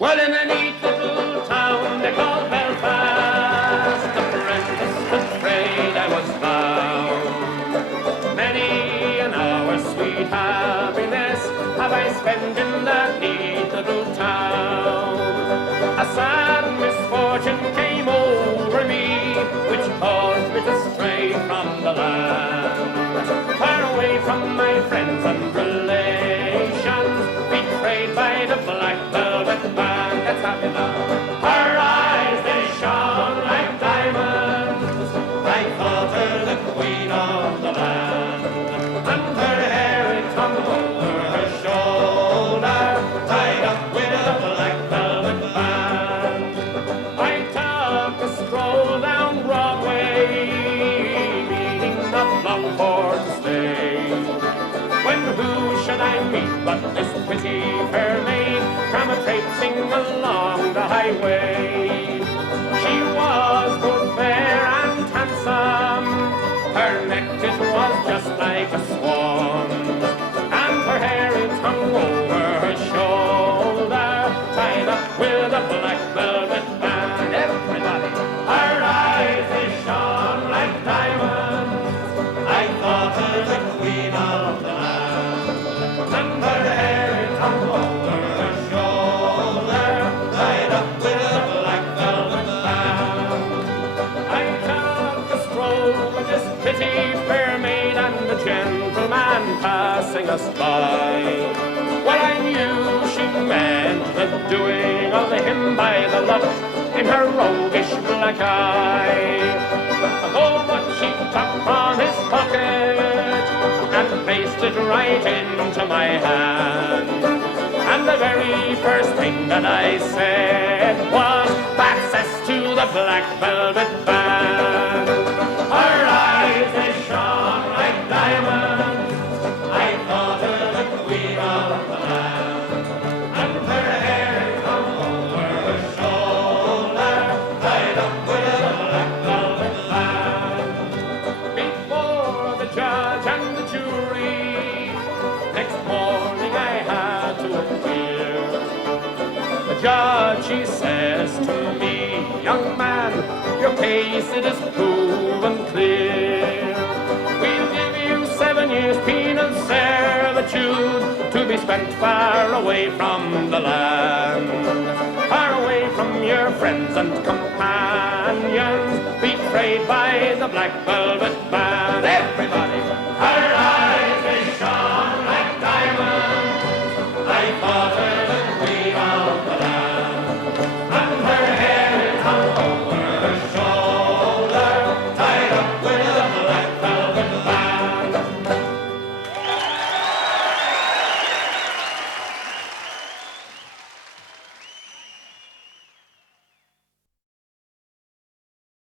Well, in a neat little town they call Belfast, apprentice to trade I was found. Many an hour sweet happiness have I spent in that neat little town. A sad misfortune came over me, which caused me to stray from the land. Far away from my friends and relations, betrayed by the black velvet band. That's happy now. Her eyes, they shone like diamonds. I thought her the queen of the land. And her hair, it hung over her shoulder, tied up with a black velvet band. I took a stroll down Broadway, meaning not long for to stay. When who should I meet but this pretty fair maid, come a-traipsing along the highway. She was both fair and handsome, her neck it was just like a swan's, and her hair it hung over her shoulder, tied up with a black velvet band. Everybody, her eyes they shone like diamonds. I thought her the queen of the land, and her hair it hung over her shoulder, tied up with a black velvet band. I took a stroll with this pretty fair maid and a gentleman passing us by. Well, I knew she meant the doing of him by the look in her roguish black eye. Oh, but she took from his pocket and placed it right into my hand. And the very first thing that I said was, access to the black velvet band. Her eyes, they shone like diamonds. I thought her the queen of the land. And her hair hung over her shoulder, tied up with a black velvet band. Before the judge and the jury, next morning I had to appear. The judge, he says to me, young man, your case it is proven clear. We'll give you 7 years penal servitude to be spent far away from the land, far away from your friends and companions, betrayed by the blackbird